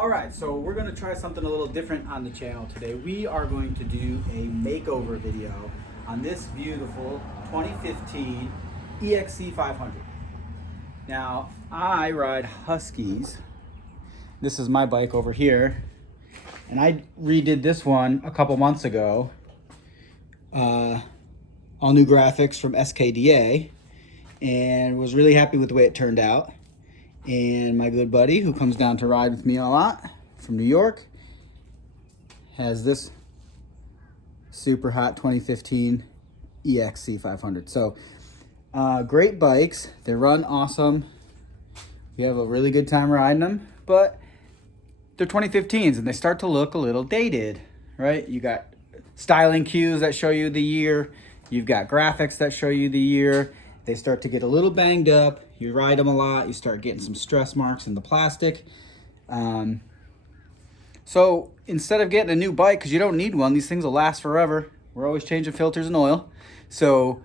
Alright, so we're going to try something a little different on the channel today. We are going to do a makeover video on this beautiful 2015 EXC 500. Now, I ride Huskies. This is my bike over here. And I redid this one a couple months ago. All new graphics from SKDA. And was really happy with the way it turned out. And my good buddy, who comes down to ride with me a lot from New York, has this super hot 2015 EXC 500. So great bikes. They run awesome. We have a really good time riding them, but they're 2015s and they start to look a little dated, right? You got styling cues that show you the year. You've got graphics that show you the year. They start to get a little banged up. You ride them a lot, you start getting some stress marks in the plastic. So instead of getting a new bike, because you don't need one, these things will last forever. We're always changing filters and oil. So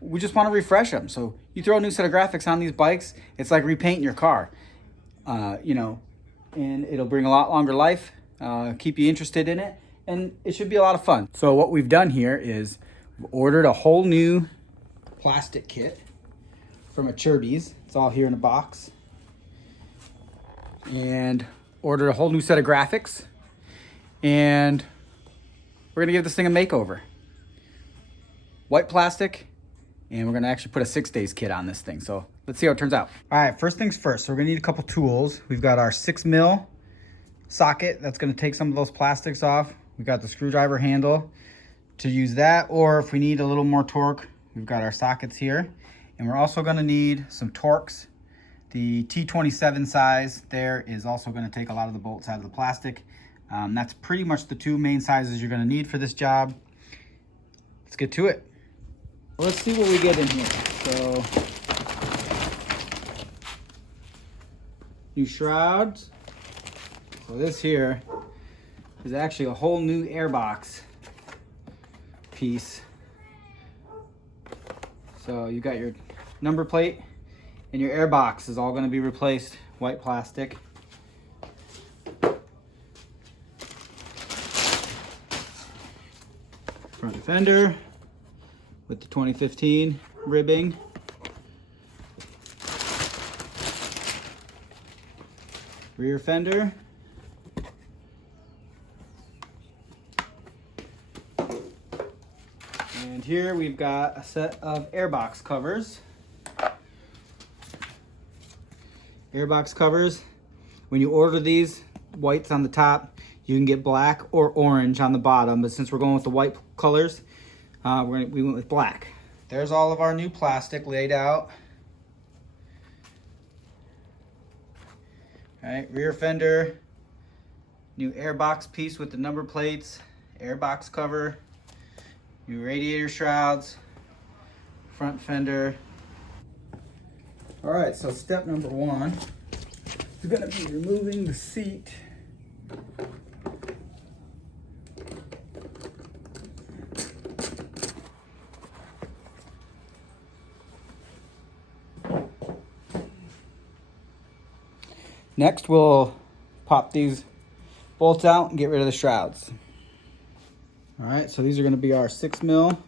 we just want to refresh them. So you throw a new set of graphics on these bikes, it's like repainting your car, you know, and it'll bring a lot longer life, keep you interested in it, and it should be a lot of fun. So what we've done here is we've ordered a whole new plastic kit from a Shrouds. It's all here in a box. And ordered a whole new set of graphics. And we're gonna give this thing a makeover. White plastic, and we're gonna actually put a 6 days kit on this thing. So let's see how it turns out. All right, first things first. So we're gonna need a couple tools. We've got our 6mm socket that's gonna take some of those plastics off. We've got the screwdriver handle to use that, or if we need a little more torque, we've got our sockets here. And we're also gonna need some Torx. The T27 size there is also gonna take a lot of the bolts out of the plastic. That's pretty much the two main sizes you're gonna need for this job. Let's get to it. Well, let's see what we get in here. So, new shrouds. So this here is actually a whole new airbox piece. So you got your number plate and your air box is all going to be replaced. White plastic. Front fender with the 2015 ribbing. Rear fender. And here we've got a set of airbox covers. Airbox covers, when you order these, white's on the top, you can get black or orange on the bottom, but since we're going with the white colors, we went with black. There's all of our new plastic laid out. All right, rear fender, new airbox piece with the number plates, airbox cover, new radiator shrouds, front fender. All right, so step number one is gonna be removing the seat. Next, we'll pop these bolts out and get rid of the shrouds. All right, so these are gonna be our 6mm.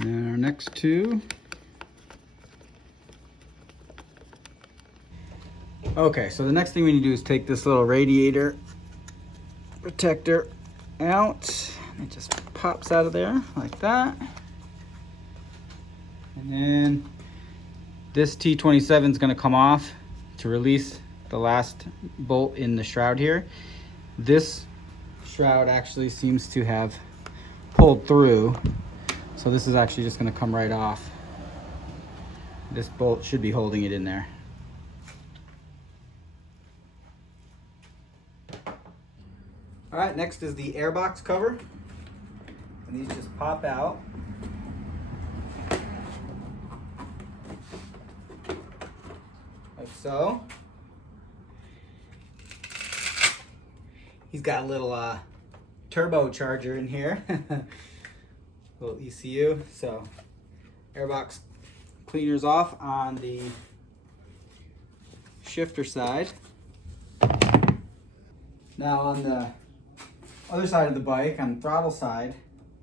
And our next two. Okay, so the next thing we need to do is take this little radiator protector out. It just pops out of there like that. And then this T27 is going to come off to release the last bolt in the shroud here. This shroud actually seems to have pulled through, so this is actually just going to come right off. This bolt should be holding it in there. All right, next is the airbox cover, and these just pop out. Like so. He's got a little turbocharger in here. Little ECU. So airbox cleaners off on the shifter side. Now on the other side of the bike, on the throttle side,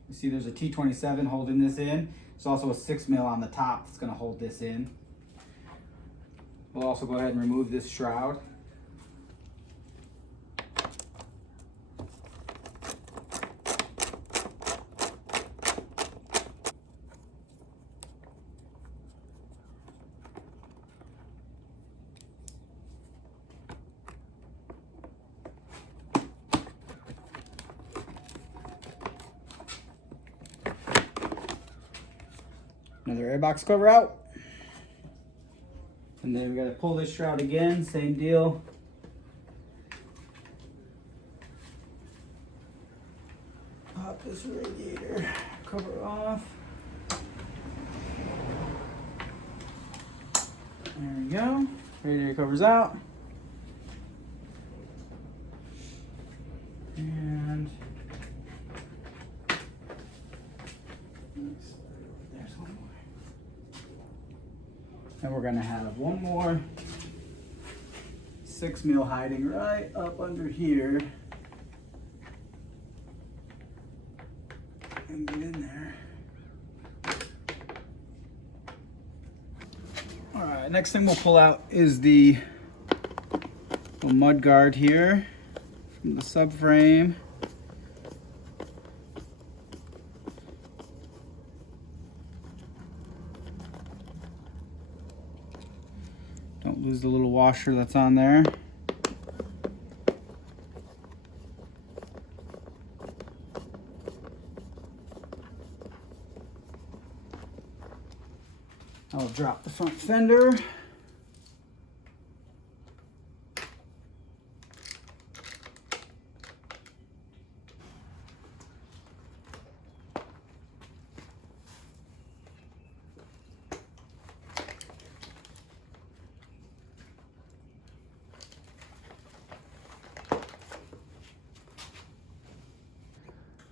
you see there's a T27 holding this in. There's also a 6mm on the top that's going to hold this in. We'll also go ahead and remove this shroud. Another airbox cover out. And then we got to pull this shroud again, same deal. Pop this radiator cover off. There we go. Radiator cover's out. And there's one more. And we're gonna have one more 6mm hiding right up under here. And get in there. All right, next thing we'll pull out is the little mud guard here from the subframe. Don't lose the little washer that's on there. I'll drop the front fender.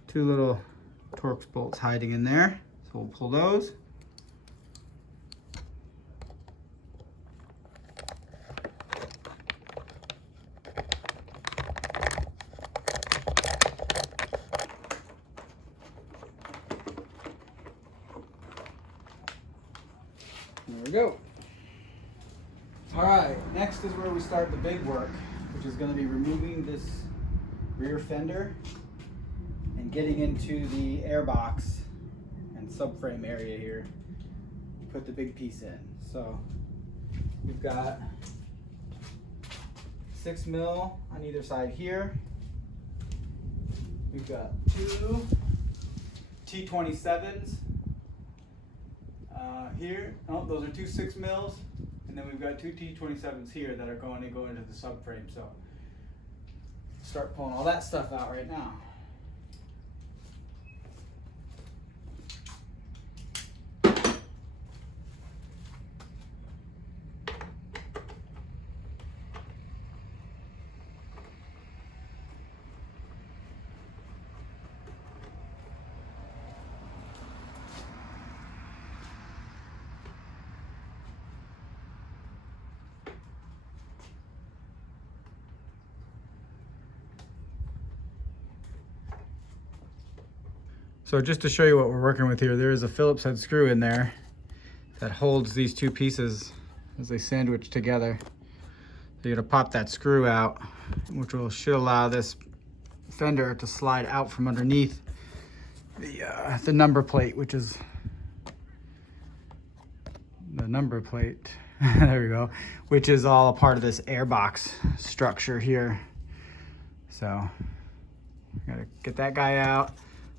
Two little Torx bolts hiding in there, so we'll pull those. There we go. All right, next is where we start the big work, which is going to be removing this rear fender and getting into the airbox and subframe area here. Put the big piece in. So we've got 6mm on either side here. We've got two T27s here. Oh, those are two 6mm, and then we've got two T27s here that are going to go into the subframe. So start pulling all that stuff out right now. So just to show you what we're working with here, there is a Phillips head screw in there that holds these two pieces as they sandwich together. So you're gonna pop that screw out, which should allow this fender to slide out from underneath the number plate, which is the number plate. There we go, which is all a part of this airbox structure here. So gotta get that guy out,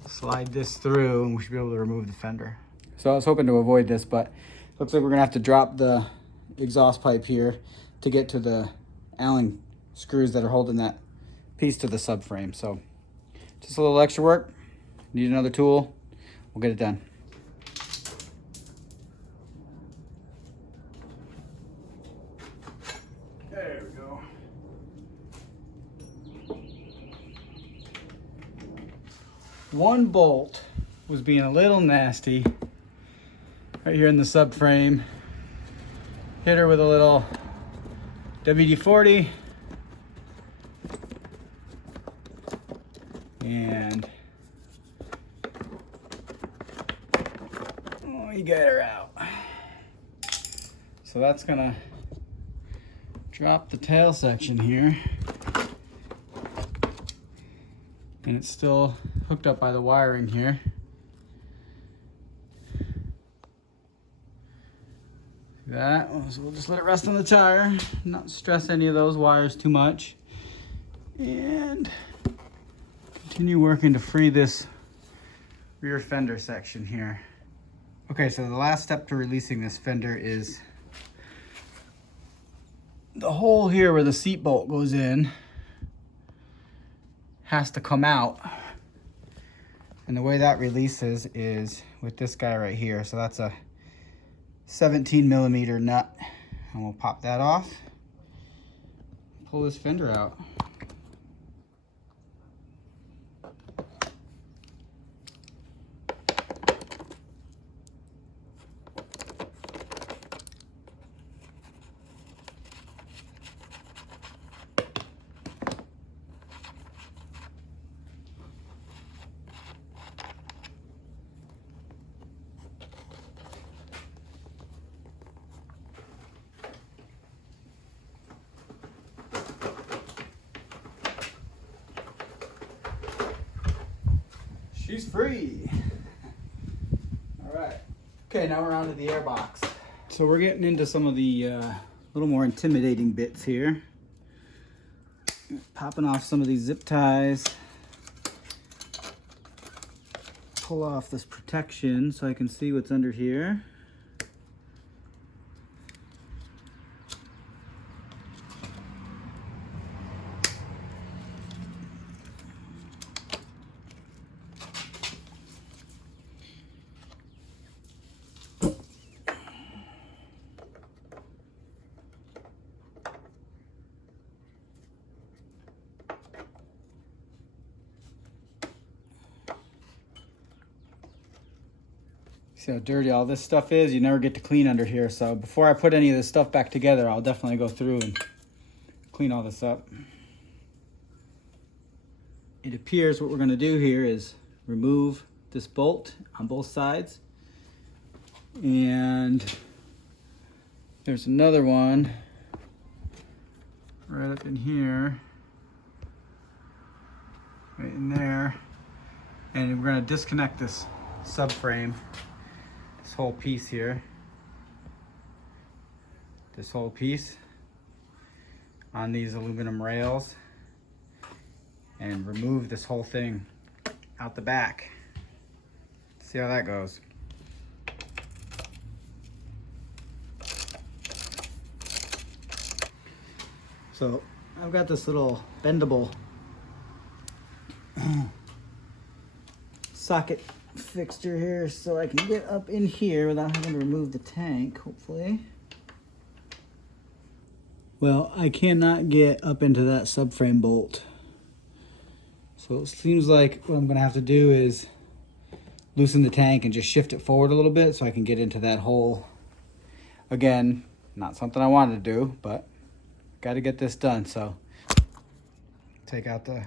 slide this through, and we should be able to remove the fender. So I was hoping to avoid this, but looks like we're gonna have to drop the exhaust pipe here to get to the Allen screws that are holding that piece to the subframe. So just a little extra work. Need another tool. We'll get it done. There we go. one bolt was being a little nasty right here in the subframe. Hit her with a little WD-40 and you get her out. So that's gonna drop the tail section here, and it's still hooked up by the wiring here. That, so we'll just let it rest on the tire, not stress any of those wires too much, and continue working to free this rear fender section here. Okay, so the last step to releasing this fender is the hole here where the seat bolt goes in has to come out. And the way that releases is with this guy right here. So that's a 17mm nut. And we'll pop that off, pull this fender out. She's free. All right. Okay, now we're on to the air box. So we're getting into some of the little more intimidating bits here. Popping off some of these zip ties. Pull off this protection so I can see what's under here. See how dirty all this stuff is? You never get to clean under here. So before I put any of this stuff back together, I'll definitely go through and clean all this up. It appears what we're going to do here is remove this bolt on both sides. And there's another one right up in here, right in there. And we're going to disconnect this subframe. This whole piece here, this whole piece on these aluminum rails, and remove this whole thing out the back. See how that goes. So I've got this little bendable socket fixture here so I can get up in here without having to remove the tank, hopefully. Well, I cannot get up into that subframe bolt. So it seems like what I'm gonna have to do is loosen the tank and just shift it forward a little bit so I can get into that hole. Again, not something I wanted to do, but got to get this done. So take out the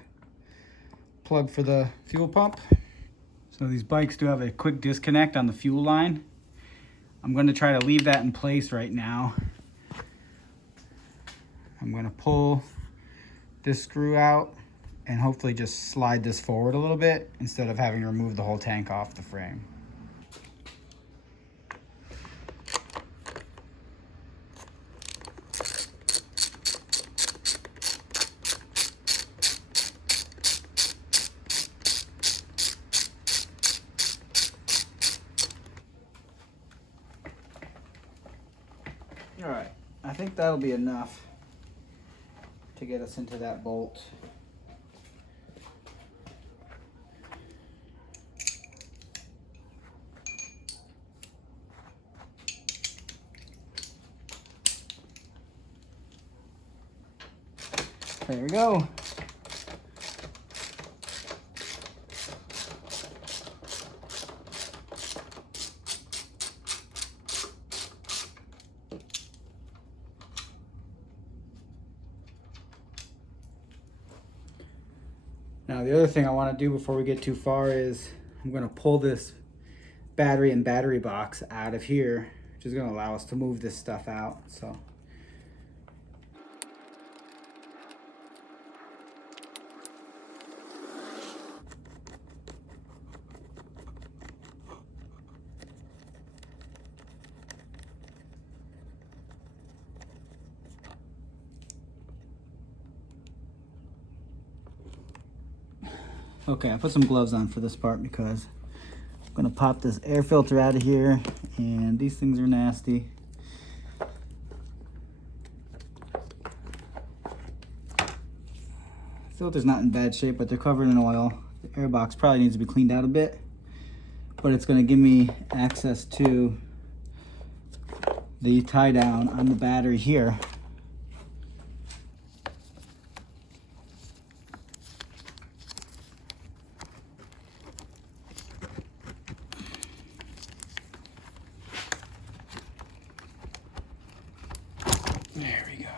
plug for the fuel pump. So these bikes do have a quick disconnect on the fuel line. I'm going to try to leave that in place right now. I'm going to pull this screw out and hopefully just slide this forward a little bit instead of having to remove the whole tank off the frame. All right, I think that'll be enough to get us into that bolt. There we go. Now the other thing I want to do before we get too far is I'm going to pull this battery and battery box out of here, which is going to allow us to move this stuff out. So okay, I put some gloves on for this part because I'm gonna pop this air filter out of here, and these things are nasty. Filter's not in bad shape, but they're covered in oil. The air box probably needs to be cleaned out a bit, but it's gonna give me access to the tie down on the battery here. There we go.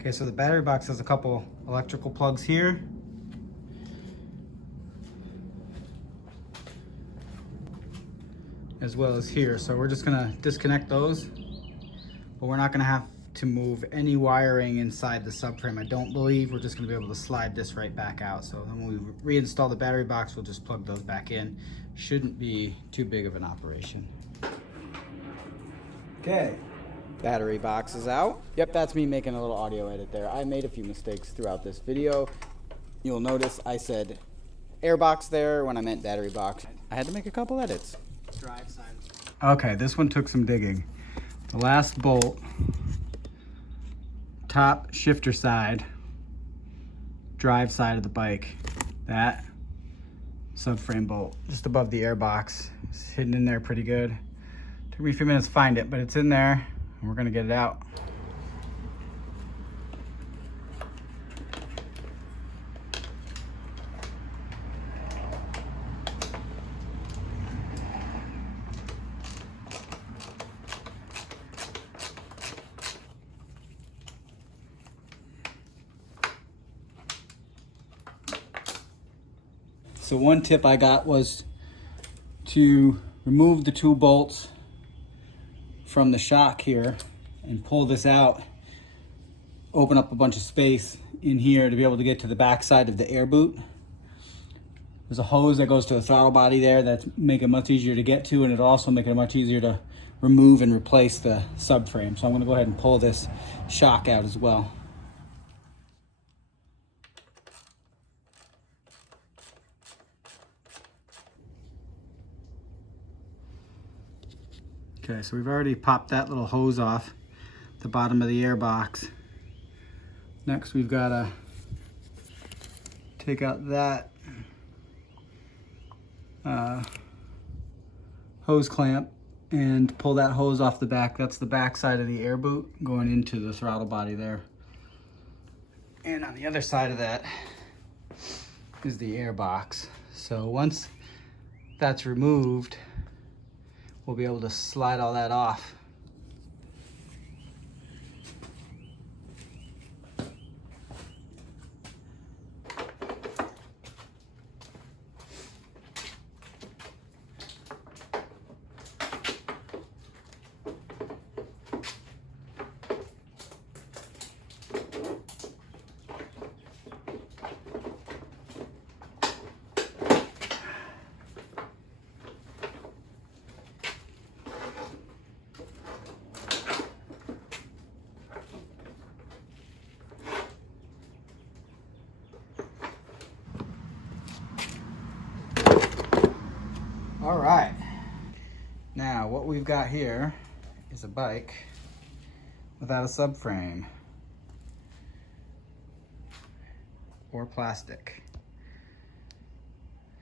Okay, so the battery box has a couple electrical plugs here. As well as here. So we're just gonna disconnect those, but we're not gonna have to move any wiring inside the subframe. I don't believe. We're just gonna be able to slide this right back out. So then when we reinstall the battery box, we'll just plug those back in. Shouldn't be too big of an operation. Okay. Battery box is out. Yep, that's me making a little audio edit there. I made a few mistakes throughout this video. You'll notice I said air box there when I meant battery box. I had to make a couple edits. Drive side. Okay, this one took some digging. The last bolt, top shifter side, drive side of the bike, that subframe bolt just above the air box. It's hidden in there pretty good. Took me a few minutes to find it, but it's in there. And we're gonna get it out. So one tip I got was to remove the two bolts from the shock here and pull this out, open up a bunch of space in here to be able to get to the back side of the air boot. There's a hose that goes to the throttle body there that's make it much easier to get to, and it'll also make it much easier to remove and replace the subframe. So I'm gonna go ahead and pull this shock out as well. Okay, so we've already popped that little hose off the bottom of the air box. Next, we've got to take out that hose clamp and pull that hose off the back. That's the back side of the air boot going into the throttle body there. And on the other side of that is the air box. So once that's removed, we'll be able to slide all that off. All right, now what we've got here is a bike without a subframe or plastic.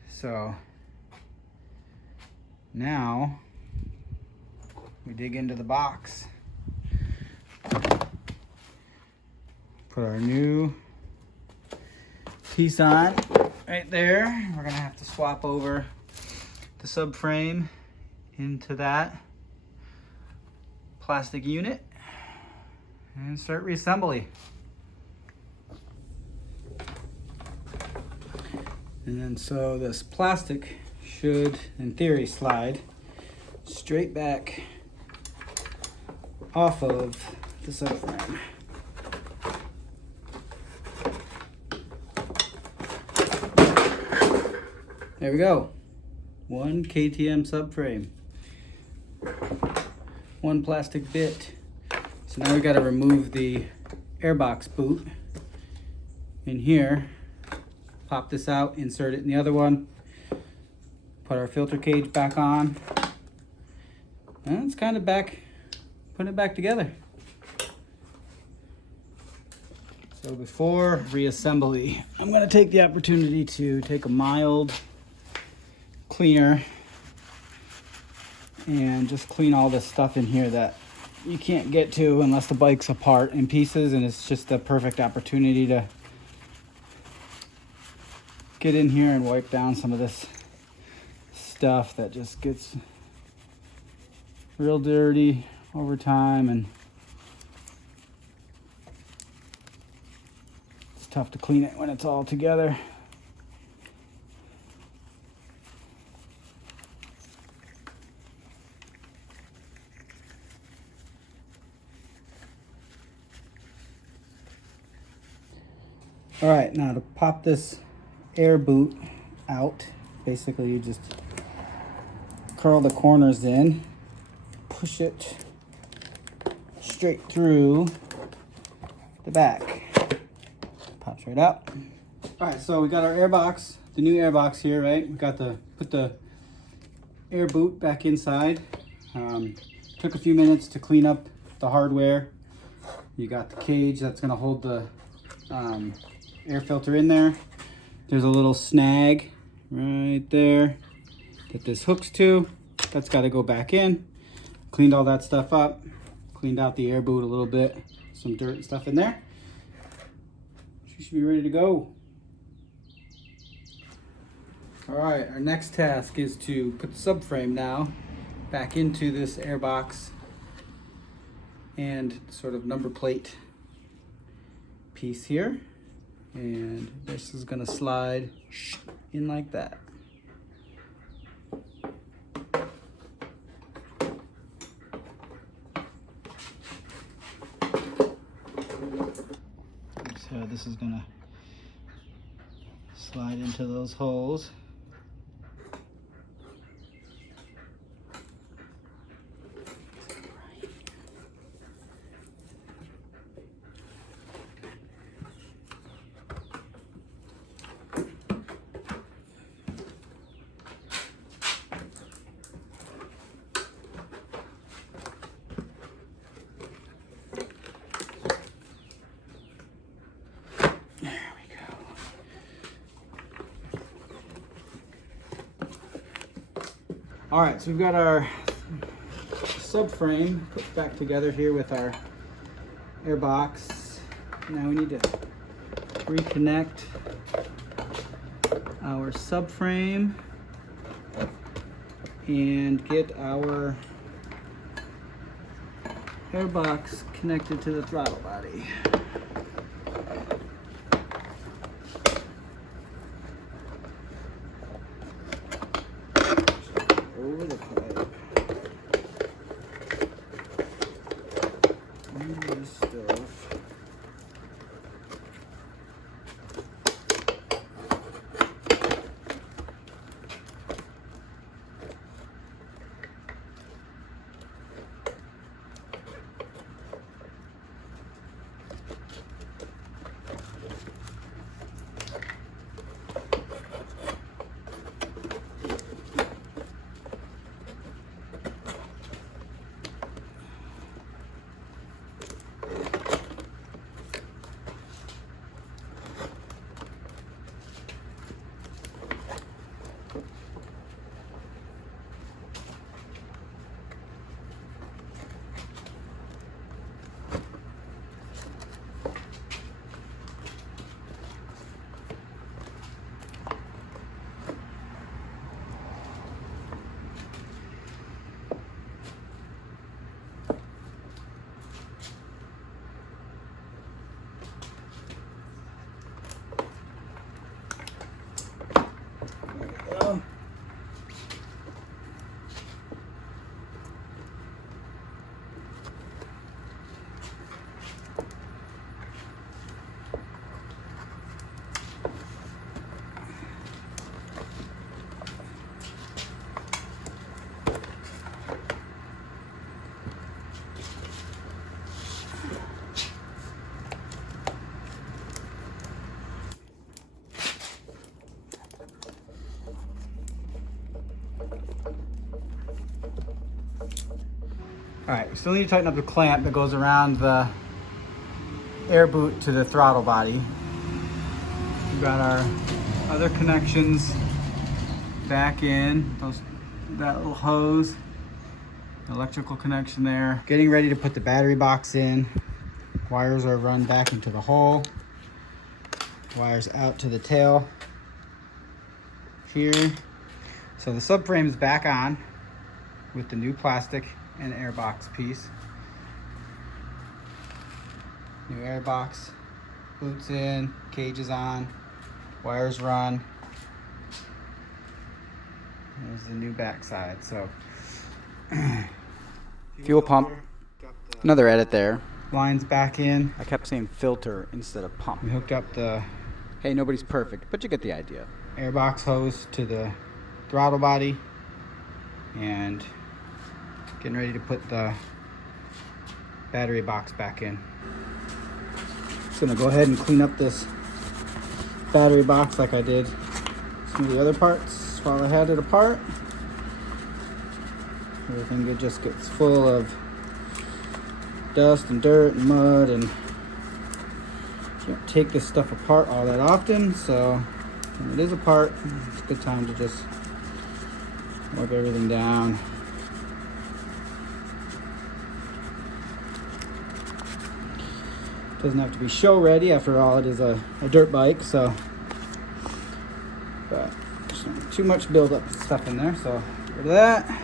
So now we dig into the box Put our new piece on right there. We're gonna have to swap over the subframe into that plastic unit and start reassembly. And then so this plastic should, in theory, slide straight back off of the subframe. There we go. One KTM subframe. One plastic bit. So now we got to remove the airbox boot in here. Pop this out, insert it in the other one. Put our filter cage back on. And it's kind of back, putting it back together. So before reassembly, I'm going to take the opportunity to take a mild cleaner and just clean all this stuff in here that you can't get to unless the bike's apart in pieces, and it's just a perfect opportunity to get in here and wipe down some of this stuff that just gets real dirty over time, and it's tough to clean it when it's all together. All right, now to pop this air boot out, basically you just curl the corners in, push it straight through the back. Pops right out. All right, so we got our air box, the new air box here, right? We got put the air boot back inside. Took a few minutes to clean up the hardware. You got the cage that's gonna hold the air filter in there. There's a little snag right there that this hooks to. That's got to go back in. Cleaned all that stuff up. Cleaned out the air boot a little bit. Some dirt and stuff in there. She should be ready to go. All right, our next task is to put the subframe now back into this air box and sort of number plate piece here. And this is gonna slide in like that. So this is gonna slide into those holes. All right, so we've got our subframe put back together here with our air box. Now we need to reconnect our subframe and get our air box connected to the throttle body. Over the pipe. And this stuff. All right, we still need to tighten up the clamp that goes around the air boot to the throttle body. We've got our other connections back in, that little hose, electrical connection there. Getting ready to put the battery box in. Wires are run back into the hole. Wires out to the tail here. So the subframe is back on with the new plastic and air box piece. New air box, boots in, cage is on, wires run. There's the new backside. So fuel pump, another edit there. Lines back in. I kept saying filter instead of pump. We hooked up the, hey, nobody's perfect, but you get the idea. Air box hose to the throttle body, and getting ready to put the battery box back in. Just gonna go ahead and clean up this battery box like I did some of the other parts while I had it apart. Everything just gets full of dust and dirt and mud, and you don't take this stuff apart all that often, so when it is apart, it's a good time to just wipe everything down. Doesn't have to be show ready, after all it is a dirt bike, so, but there's not too much buildup stuff in there, so get rid of that.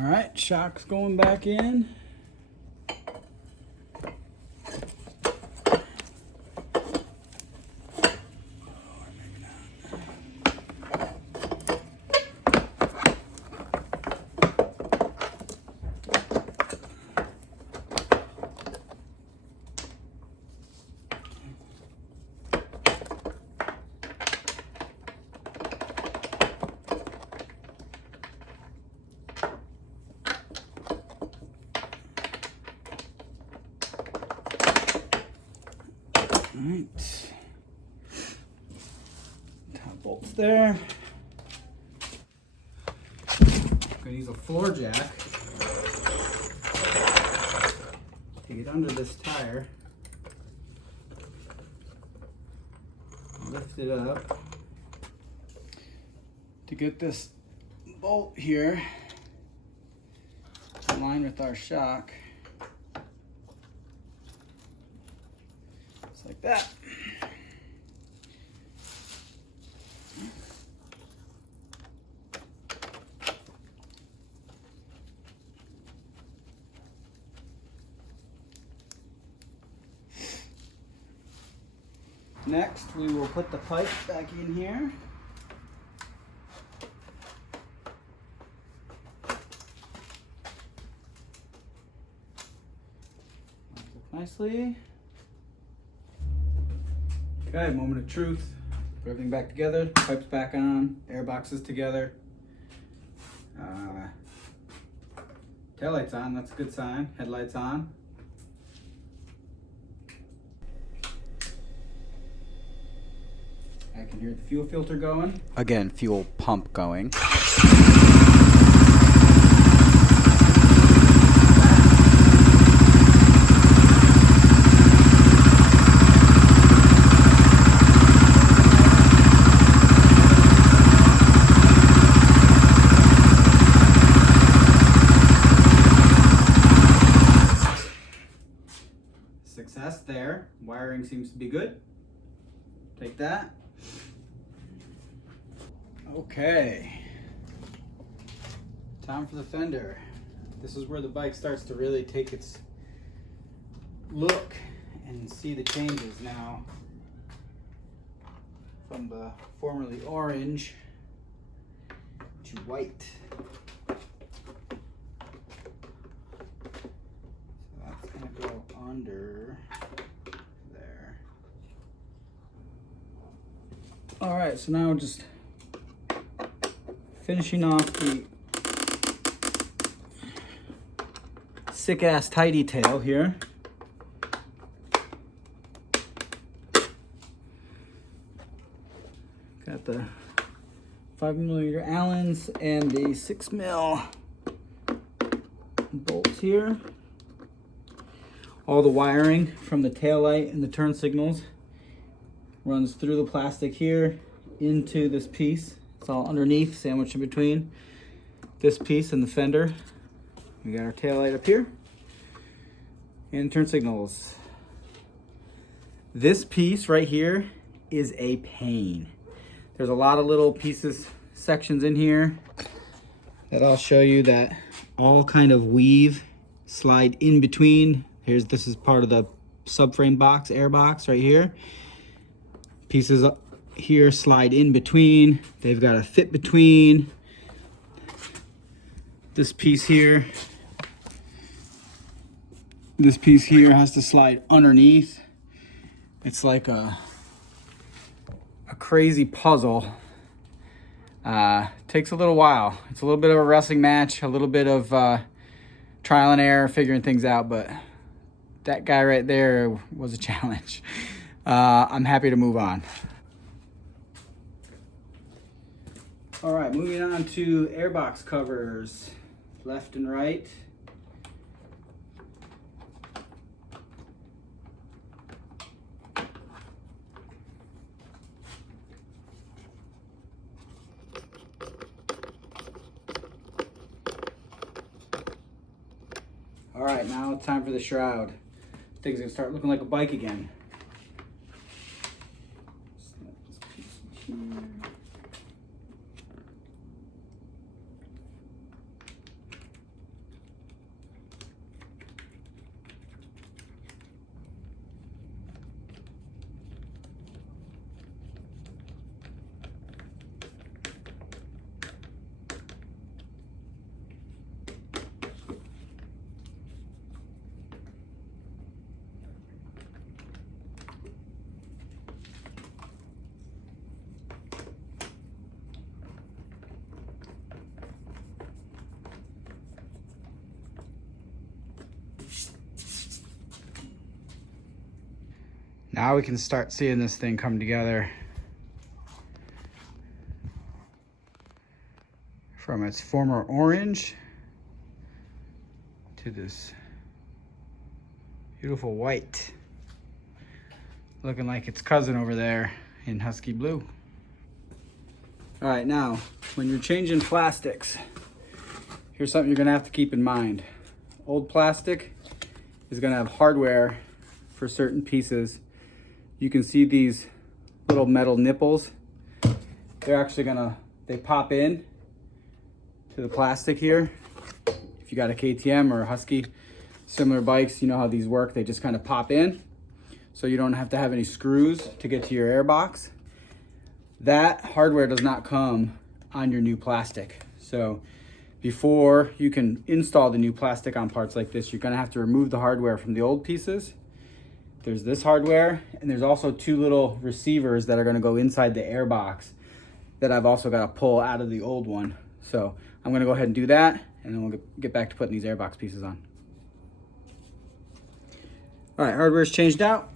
All right, shock's going back in. All right, top bolts there. I'm gonna use a floor jack to get under this tire. Lift it up to get this bolt here in line with our shock. Like that. Next, we will put the pipe back in here. nicely. Okay, moment of truth. Put everything back together, pipes back on, air boxes together. Taillights on, that's a good sign. Headlights on. I can hear the fuel filter going. Again, fuel pump going. Success there. Wiring seems to be good. Take that. Okay. Time for the fender. This is where the bike starts to really take its look and see the changes now from the formerly orange to white. Go under there. All right, so now just finishing off the sick ass tidy tail here. Got the 5mm Allens and the 6mm bolts here. All the wiring from the taillight and the turn signals runs through the plastic here into this piece. It's all underneath, sandwiched in between this piece and the fender. We got our taillight up here and turn signals. This piece right here is a pain. There's a lot of little pieces, sections in here that I'll show you that all kind of weave, slide in between. This is part of the subframe box, air box right here. Pieces up here slide in between. They've got to fit between. This piece here. This piece here has to slide underneath. It's like a crazy puzzle. Takes a little while. It's a little bit of a wrestling match, a little bit of trial and error, figuring things out, but that guy right there was a challenge. I'm happy to move on. All right, moving on to airbox covers, left and right. All right, now it's time for the shroud. Things gonna start looking like a bike again. Snap this piece in here. Now we can start seeing this thing come together from its former orange to this beautiful white, looking like its cousin over there in husky blue. All right, now when you're changing plastics, here's something you're gonna have to keep in mind. Old plastic is gonna have hardware for certain pieces. You can see these little metal nipples. They're actually they pop in to the plastic here. If you got a KTM or a Husky, similar bikes, you know how these work. They just kind of pop in. So you don't have to have any screws to get to your air box. That hardware does not come on your new plastic. So before you can install the new plastic on parts like this, you're gonna have to remove the hardware from the old pieces There's this hardware, and there's also 2 little receivers that are gonna go inside the air box that I've also got to pull out of the old one. So I'm gonna go ahead and do that, and then we'll get back to putting these airbox pieces on. All right, hardware's changed out.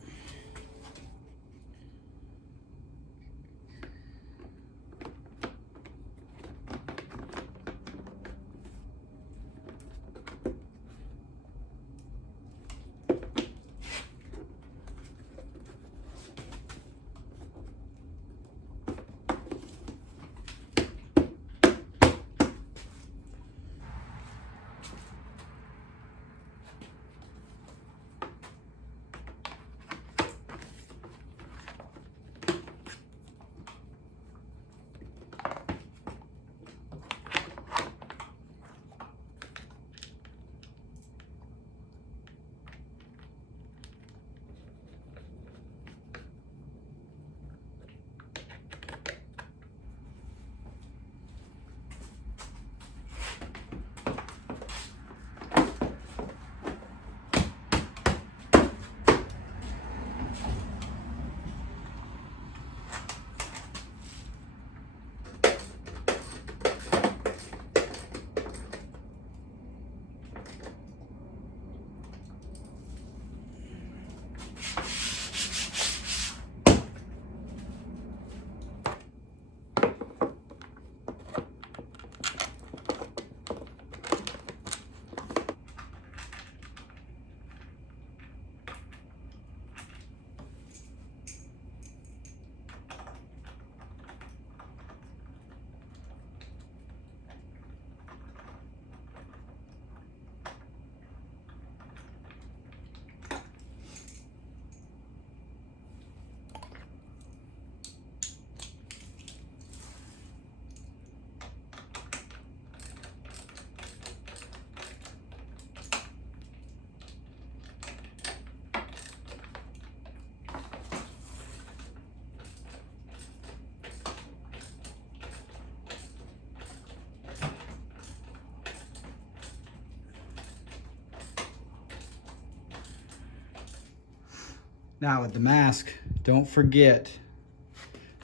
Now with the mask, don't forget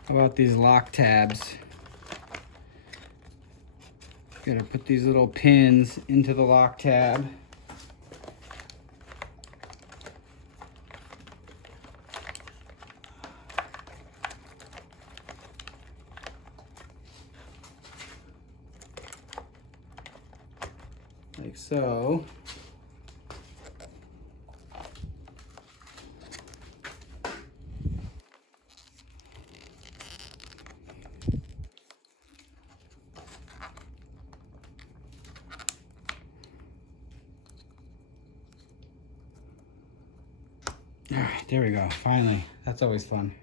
about these lock tabs. Gotta put these little pins into the lock tab. Like so. All right, there we go, finally. That's always fun.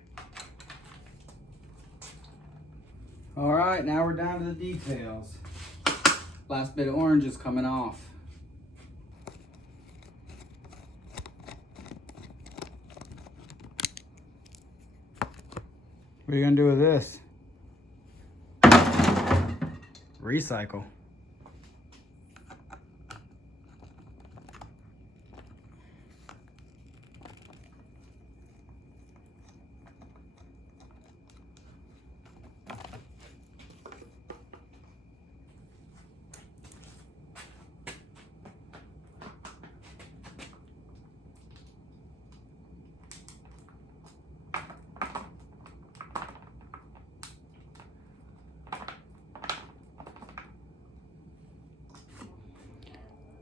All right, now we're down to the details. Last bit of orange is coming off. What are you gonna do with this? Recycle.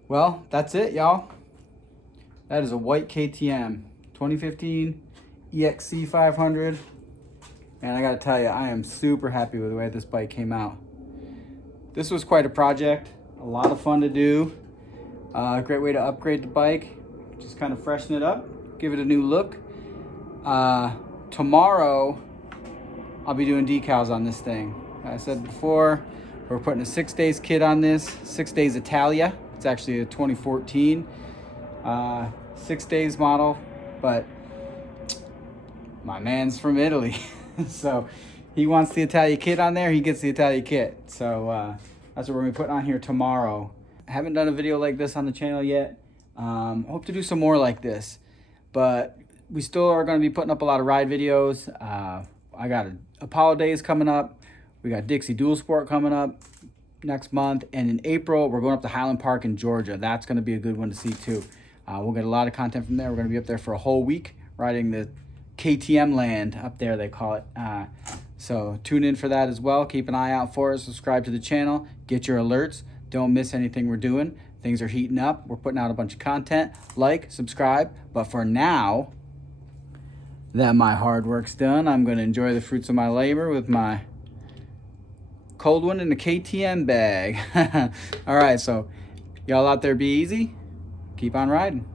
Well, that's it, y'all. That is a white KTM 2015 EXC 500. And I gotta tell you, I am super happy with the way this bike came out. This was quite a project, a lot of fun to do. Great way to upgrade the bike, just kind of freshen it up, give it a new look. Tomorrow, I'll be doing decals on this thing. Like I said before, we're putting a 6 days kit on this, 6 days Italia. It's actually a 2014 6 days model, but my man's from Italy. So he wants the Italia kit on there, he gets the Italia kit. So that's what we're gonna be putting on here tomorrow. I haven't done a video like this on the channel yet. Hope to do some more like this, but we still are going to be putting up a lot of ride videos. I got Apollo Days coming up. We got Dixie Dual Sport coming up next month. And in April, we're going up to Highland Park in Georgia. That's going to be a good one to see too. We'll get a lot of content from there. We're going to be up there for a whole week riding the KTM land up there, they call it. So tune in for that as well. Keep an eye out for us. Subscribe to the channel. Get your alerts. Don't miss anything we're doing. Things are heating up. We're putting out a bunch of content. Like, subscribe. But for now, that my hard work's done, I'm going to enjoy the fruits of my labor with my cold one in the KTM bag. All right, so y'all out there be easy. Keep on riding.